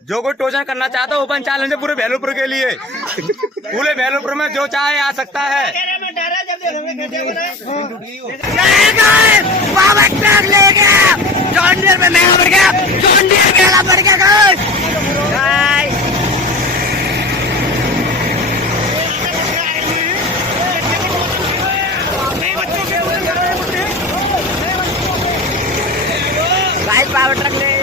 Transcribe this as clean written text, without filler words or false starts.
जो कोई टोचन करना चाहता है ओपन चैलेंज है पूरे भैलूपुर के लिए। पूरे भैलूपुर में जो चाहे आ सकता है। पावर ट्रक ले